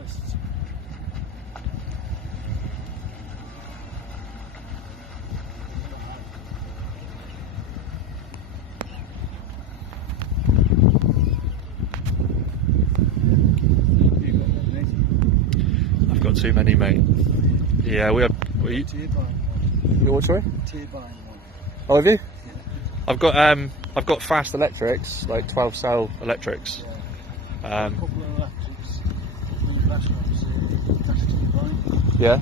lists. I've got too many, mate. Yeah, we have. Turbine one. What, sorry? Turbine one. Oh, have you? Yeah. I've got fast electrics, like 12 cell electrics. Yeah. A couple of electrics. The last one's gas turbine. Yeah.